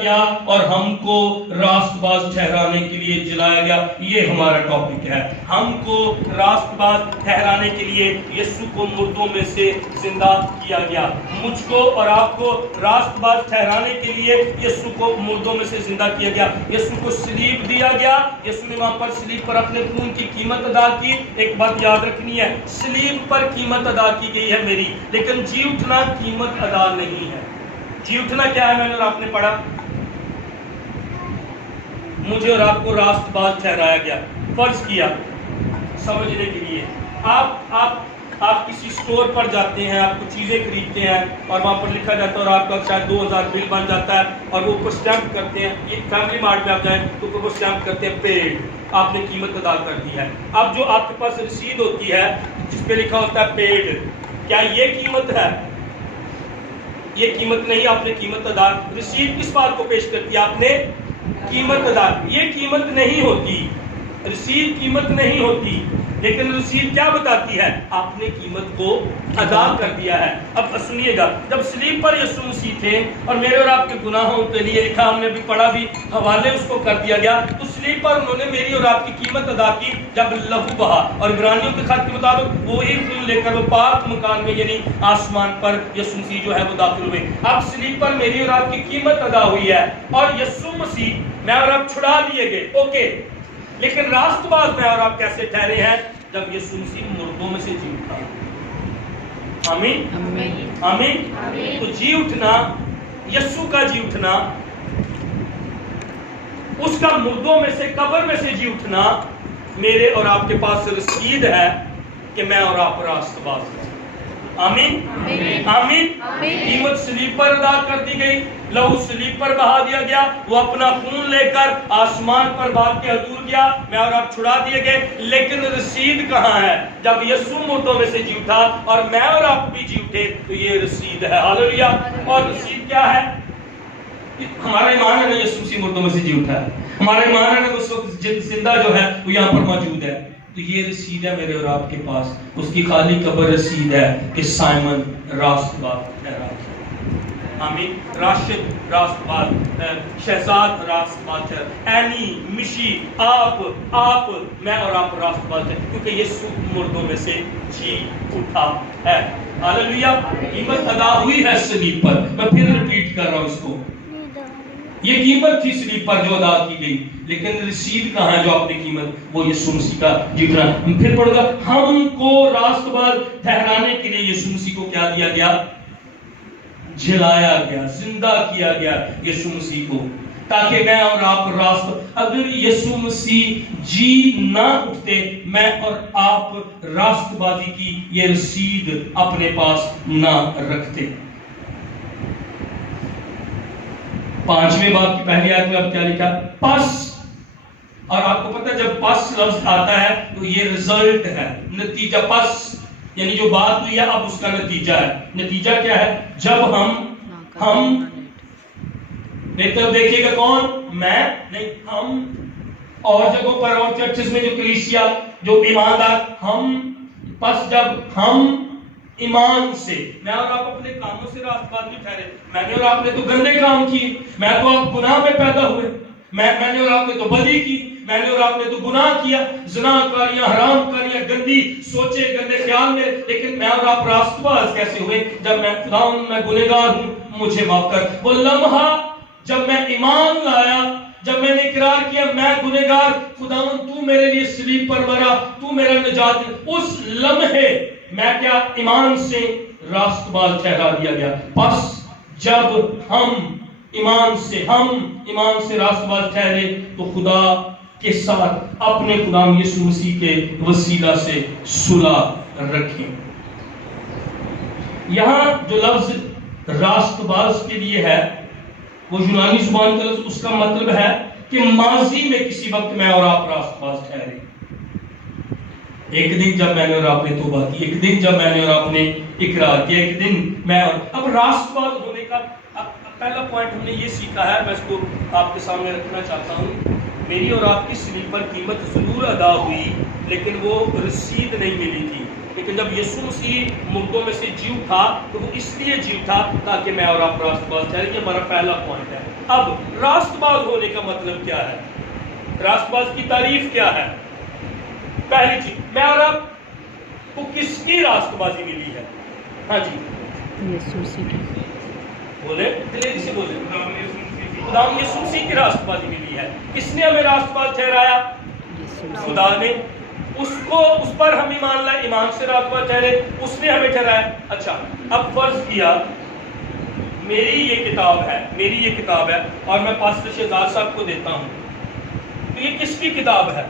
گیا اور ہم کو راست باز ٹھہرانے کے لیے جلایا گیا. یہ ہمارا ٹاپک ہے. ہم کو راست باز ٹھہرانے کے لیے یسوع کو مردوں میں سے زندہ کیا گیا. مجھ کو اور آپ کو راست باز ٹھہرانے کے لیے یسوع کو مردوں میں سے زندہ کیا گیا. یسوع کو صلیب دیا گیا. یسوع نے وہاں پر صلیب پر اپنے خون کی قیمت ادا کی. ایک بات یاد رکھنی ہے, صلیب پر قیمت ادا کی گئی ہے میری, لیکن جی اٹھنا قیمت ادا نہیں ہے. جی اٹھنا کیا ہے؟ میں نے اور آپ نے پڑھا, مجھے اور آپ کو راست باز ٹھہرایا گیا. فرض کیا سمجھنے کے لیے, آپ کسی سٹور پر جاتے ہیں, آپ کو چیزیں خریدتے ہیں اور وہاں پر لکھا جاتا ہے اور آپ کا شاید 2000 بل بن جاتا ہے اور وہ اوپر اسٹیمپ کرتے ہیں. یہ فیملی مارٹ میں آپ جائیں تو اوپر وہ اسٹیمپ کرتے ہیں پیڈ, آپ نے قیمت ادا کر دی ہے. اب جو آپ کے پاس رسید ہوتی ہے جس پہ لکھا ہوتا ہے پیڈ, کیا یہ قیمت ہے؟ یہ قیمت نہیں, آپ نے قیمت ادا. رسید کس بات کو پیش کرتی ہے؟ آپ نے قیمت ادا. یہ قیمت نہیں ہوتی, رسید قیمت نہیں ہوتی, لیکن رسید کیا بتاتی ہے؟ آپ نے قیمت کو ادا کر دیا ہے. اب سنیے گا, جب صلیب پر یسوع مسیح تھے اور میرے اور آپ کے گناہوں کے لیے لکھا, ہم نے بھی پڑھا بھی, حوالے اس کو کر دیا گیا, تو صلیب پر انہوں نے میری اور آپ کی قیمت ادا کی جب لہو بہا. اور عبرانیوں کے خط کے مطابق وہی خون لے کر وہ پاک مکان میں یعنی آسمان پر یسوع مسیح جو ہے وہ داخل ہوئے. اب صلیب پر میری اور آپ کی قیمت ادا ہوئی ہے اور یسوع مسیح میں اور آپ چھڑا دیے گئے. اوکے, لیکن راست باز میں اور آپ کیسے ٹھہرے ہیں؟ جب یسوع مسیح مردوں میں سے جی اٹھا. آمین آمین. تو جی اٹھنا, یسوع کا جی اٹھنا, اس کا مردوں میں سے, قبر میں سے جی اٹھنا, میرے اور آپ کے پاس رسید ہے کہ میں اور آپ راست باز ہیں. آمین آمین. قیمت صلیب پر ادا کر دی گئی, لہو صلیب پر بہا دیا گیا, وہ اپنا خون لے کر آسمان پر باپ کے حضور گیا, میں اور آپ چھڑا دیے گئے. لیکن رسید کہاں ہے؟ جب یسوع مردوں میں سے جی اٹھا اور میں اور آپ بھی جی اٹھے تو یہ رسید ہے. ہاللیلویا. اور رسید کیا ہے؟ ہمارا ایمان ہے نا یسوع مسیح مردوں میں سے جی اٹھا ہے. ہمارا ایمان ہے نا اس وقت زندہ جو ہے وہ یہاں پر موجود ہے. تو یہ رسید ہے میرے اور آپ کے پاس. اس کی خالی قبر رسید ہے کہ سائمن راست باز ٹھہرا. آمین. راشد راست باز, شہزاد راست باز ہے, اینی, مشی, آپ, میں اور آپ راست باز ہیں, کیونکہ یسوع مردوں میں سے جی اٹھا ہے. ہاللیلویا. قیمت ادا ہوئی ہے صلیب پر. میں پھر ریپیٹ کر رہا ہوں اس کو, یہ قیمت تھی صلیب پر جو ادا کی گئی, لیکن رسید کہاں ہے جو اپنی قیمت, وہ یسوع مسیح کا جتنا. پھر پڑھو گا, ہم کو راست باز ٹھہرانے کے لیے یسوع مسیح کو کیا دیا گیا؟ جلایا گیا, زندہ کیا گیا یسوع مسیح کو, تاکہ میں اور آپ راست. اگر یسوع مسیح جی نہ اٹھتے, میں اور آپ راست بازی کی یہ رسید اپنے پاس نہ رکھتے. 5ویں باب کی پہلی آیت میں اب کیا لکھا؟ پس. اور آپ کو پتہ ہے جب پس لفظ آتا ہے تو یہ رزلٹ ہے, نتیجہ. پس یعنی جو بات ہوئی ہے اب اس کا نتیجہ ہے. نتیجہ کیا ہے؟ جب ہم نہیں تو دیکھیے گا کون؟ میں نہیں, ہم. اور جگہوں پر اور چرچز میں جو کلیسیا جو ایماندار, ہم. پس جب ہم ایمان سے, میں اور آپ اپنے کاموں سے راست باز نہیں ٹھہرے. میں نے اور آپ نے تو گندے کام کیے, میں تو آپ گناہ میں پیدا ہوئے, میں نے اور آپ نے تو بدی کی, میں نے اور آپ نے تو گناہ کیا, زنا کاریاں, حرام کاریاں, گندی سوچے, گندے خیال میں. لیکن میں اور آپ راست باز کیسے ہوئے؟ جب میں خداوند میں گنہگار ہوں, مجھے معاف کر. وہ لمحہ جب میں ایمان لایا, جب میں نے اقرار کیا میں گنہگار, خداوند تو میرے لیے صلیب پر مرا, تو میرا نجات, اس لمحے میں کیا ایمان سے راست باز ٹھہرا دیا گیا. پس جب ہم ایمان سے راست باز ٹھہرے تو خدا کے ساتھ اپنے خدا یسوع مسیح کے وسیلہ سے صلح رکھی. یہاں جو لفظ راست باز کے لیے ہے وہ یونانی زبان کا لفظ, اس کا مطلب ہے کہ ماضی میں کسی وقت میں اور آپ راست باز ٹھہرے. ایک دن جب میں نے اور آپ نے توبہ کی, ایک دن جب میں نے اور آپ نے اقرار کیا, ایک دن میں اور. اب راست باز ہونے کا پہلا پوائنٹ ہم نے یہ سیکھا ہے, میں اس کو آپ کے سامنے رکھنا چاہتا ہوں. میری اور آپ کی صلیب پر قیمت ضرور ادا ہوئی, لیکن وہ رسید نہیں ملی تھی. لیکن جب یسوع مسیح مردوں میں سے جی اٹھا تو وہ اس لیے جی اٹھا تاکہ میں اور آپ راست باز ٹھہرے. یہ ہمارا پہلا پوائنٹ ہے. اب راست باز ہونے کا مطلب کیا ہے؟ راست باز کی تعریف کیا ہے؟ پہلی چیز، میں اور آپ کو کس کی راست بازی ملی ہے؟ ہاں جی یسوع کی، بولے دلیری سے بولے، خدا یسوع کی راست بازی ملی ہے۔ کس نے ہمیں راست باز ٹھہرایا؟ خدا نے۔ اس پر ہم ایمان لائے، ایمان سے راست باز ٹھہرے، اس نے ہمیں ٹھہرایا۔ اچھا، اب فرض کیا میری یہ کتاب ہے اور میں پاسٹر شہزاد صاحب کو دیتا ہوں، تو یہ کس کی کتاب ہے؟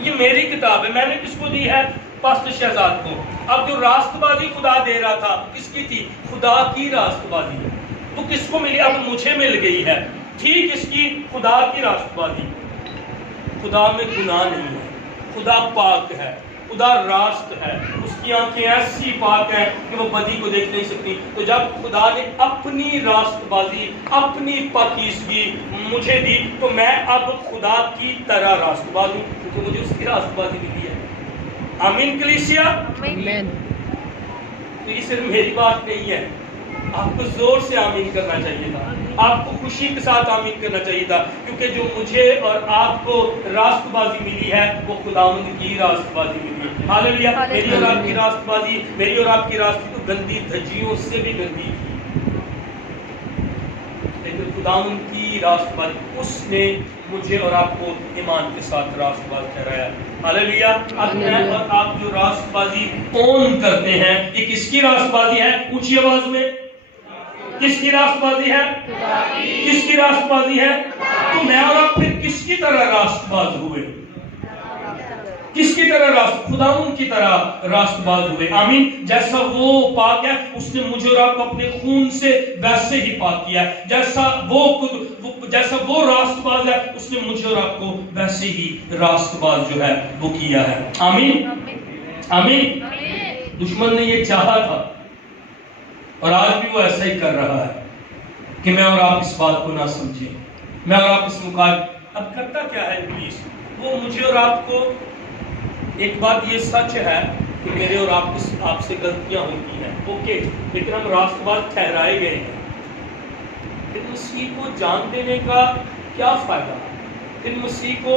یہ میری کتاب ہے، میں نے کس کو دی ہے؟ پاسٹر شہزاد کو۔ اب جو راست بازی خدا دے رہا تھا کس کی تھی؟ خدا کی راست بازی ہے۔ تو کس کو ملی؟ اب مجھے مل گئی ہے۔ ٹھیک، اس کی خدا کی راست بازی۔ خدا میں گناہ نہیں ہے، خدا پاک ہے، خدا راست ہے، اس کی آنکھیں ایسی پاک ہیں کہ وہ بدی کو دیکھ نہیں سکتی۔ تو جب خدا نے اپنی راست بازی، اپنی پاکیزگی مجھے دی، تو میں اب خدا کی طرح راست باز ہوں، کیونکہ مجھے اس کی راست بازی ملی ہے۔ آمین کلیسیا۔ آمین۔ تو یہ صرف میری بات نہیں ہے، آپ کو زور سے آمین کرنا چاہیے تھا، آپ کو خوشی کے ساتھ آمین کرنا چاہیے تھا، کیونکہ جو مجھے اور آپ کو راست بازی ملی ہے وہ خداوند کی راست بازی ملی ہے۔ ہاللیلویا۔ میری اور آپ کی راست بازی، میری اور آپ کی راست تو گندی دھجیوں سے بھی گندی تھی، لیکن خداوند کی راست بازی، اس نے مجھے اور آپ کو ایمان کے ساتھ راست باز ٹھہرایا۔ ہاللیلویا۔ اب میں اور آپ جو راست بازی اون کرتے ہیں، یہ کس کی راست بازی ہے؟ اونچی آواز میں، کس کی راست بازی ہے؟ کس کی راست بازی ہے؟ تو میں اور آپ پھر کس کی طرح راست باز ہوئے؟ کس کی طرح راست؟ خداوند کی طرح راست باز ہوئے۔ آمین۔ جیسا وہ پاک ہے، اس نے مجھے اور آپ کو اپنے خون سے ویسے ہی پاک کیا ہے۔ جیسا وہ راست باز ہے، اس نے مجھے اور آپ کو ویسے ہی راست باز جو ہے وہ کیا ہے۔ آمین آمین۔ دشمن نے یہ چاہا تھا اور آج بھی وہ ایسا ہی کر رہا ہے کہ میں اور آپ اس بات کو نہ سمجھیں، میں اور آپ اس مقابل۔ اب کرتا کیا ہے ابلیس؟ وہ مجھے اور آپ کو، ایک بات یہ سچ ہے کہ میرے اور آپ سے غلطیاں ہوتی ہیں، اوکے، لیکن ہم راست باز ٹھہرائے گئے ہیں۔ پھر مسیح کو جان دینے کا کیا فائدہ؟ پھر مسیح کو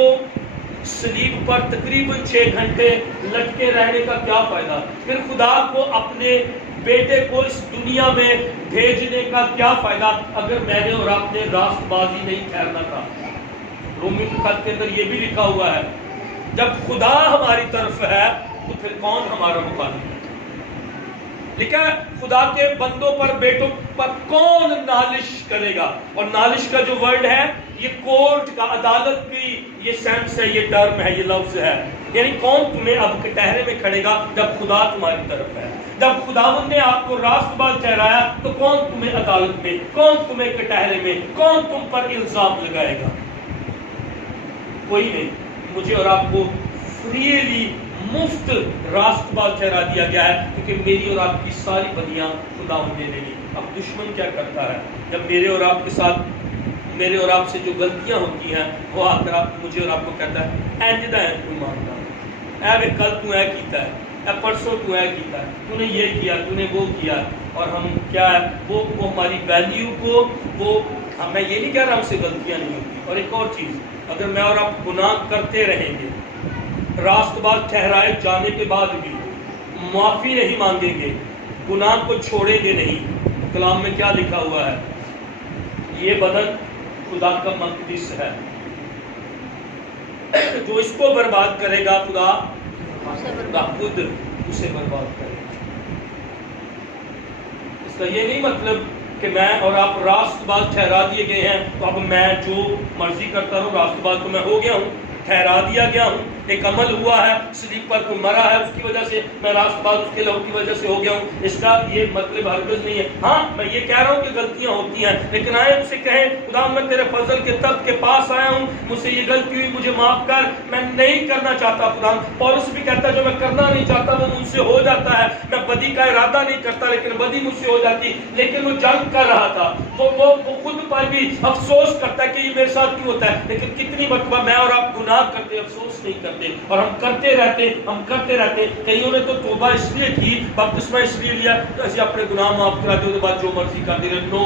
صلیب پر تقریباً 6 گھنٹے لٹکے رہنے کا کیا فائدہ؟ پھر خدا کو اپنے بیٹے کو اس دنیا میں بھیجنے کا کیا فائدہ اگر میں نے اور آپ نے راست بازی نہیں ٹھہرنا تھا؟ رومی کے خط کے اندر یہ بھی لکھا ہوا ہے، جب خدا ہماری طرف ہے تو پھر کون ہمارا مخالف ہے؟ لکھا ہے خدا کے بندوں پر، بیٹوں پر کون نالش کرے گا؟ اور نالش کا جو ورڈ ہے یہ کورٹ کا، عدالت کی یہ سینس ہے، یہ ٹرم ہے، یہ لفظ ہے، یعنی کون تمہیں اب کٹہرے میں کھڑے گا جب خدا تمہاری طرف ہے؟ جب خداوند نے آپ کو راست باز ٹھہرایا تو کون تمہیں عدالت میں، کون تمہیں کٹہرے میں، کون تم پر الزام لگائے گا؟ کوئی نہیں۔ مجھے اور آپ کو فریلی مفت راست باز ٹھہرا دیا گیا ہے، کیونکہ میری اور آپ کی ساری بدیاں خداوند نے لے لی۔ اب دشمن کیا کرتا ہے؟ جب میرے اور آپ کے ساتھ، میرے اور آپ سے جو غلطیاں ہوتی ہیں، وہ آ کر مجھے اور آپ کو کہتا ہے اینج دا اینج کوئی مانتا ہے، اے کل تو اے کیتا ہے، اے پرسوں تو اے کیتا ہے، تو نے یہ کیا، تو نے وہ کیا، اور ہم کیا ہے وہ ہماری ویلیو کو، وہ میں یہ نہیں کہہ رہا ہم سے غلطیاں نہیں ہوتی۔ اور ایک اور چیز، اگر میں اور آپ گناہ کرتے رہیں گے، راست باز ٹھہرائے جانے کے بعد بھی معافی نہیں مانگیں گے، گناہ کو چھوڑیں گے نہیں، کلام میں کیا لکھا ہوا ہے؟ یہ بدن خدا کا مقدس ہے، جو اس کو برباد کرے گا خدا خود اسے برباد کرے گا۔ اس کا یہ نہیں مطلب کہ میں اور آپ راست باز ٹھہرا دیے گئے ہیں تو اب میں جو مرضی کرتا رہوں، راست باز تو میں ہو گیا ہوں، ٹھہرا دیا گیا ہوں، ایک عمل ہوا ہے، صلیب پر کوئی مرا ہے، اس کی وجہ سے میں راست باز اس کے لہو کی وجہ سے ہو گیا ہوں، اس کا یہ مطلب ہرگز نہیں ہے۔ ہاں میں یہ کہہ رہا ہوں کہ غلطیاں ہوتی ہیں، لیکن آئے ان سے کہیں خدا میں تیرے فضل کے تخت کے پاس آیا ہوں، مجھ سے یہ غلطی ہوئی، مجھے معاف کر، میں نہیں کرنا چاہتا خدا۔ پولس بھی کہتا ہے جو میں کرنا نہیں چاہتا وہ مجھ سے ہو جاتا ہے، میں بدی کا ارادہ نہیں کرتا لیکن بدی مجھ سے ہو جاتی۔ لیکن وہ جنگ کر رہا تھا، وہ خود پر بھی افسوس کرتا ہے کہ یہ میرے ساتھ کیوں ہوتا ہے، لیکن کتنی مرتبہ میں اور آپ گناہ کرتے افسوس نہیں کرتے، اور ہم کرتے رہتے۔ کئیوں نے تو توبہ اس لیے کی، بپتسمہ اس لیے لیا تو ایسے اپنے گناہ معاف کرا دے، اس کے بعد جو مرضی کر دے۔ نو،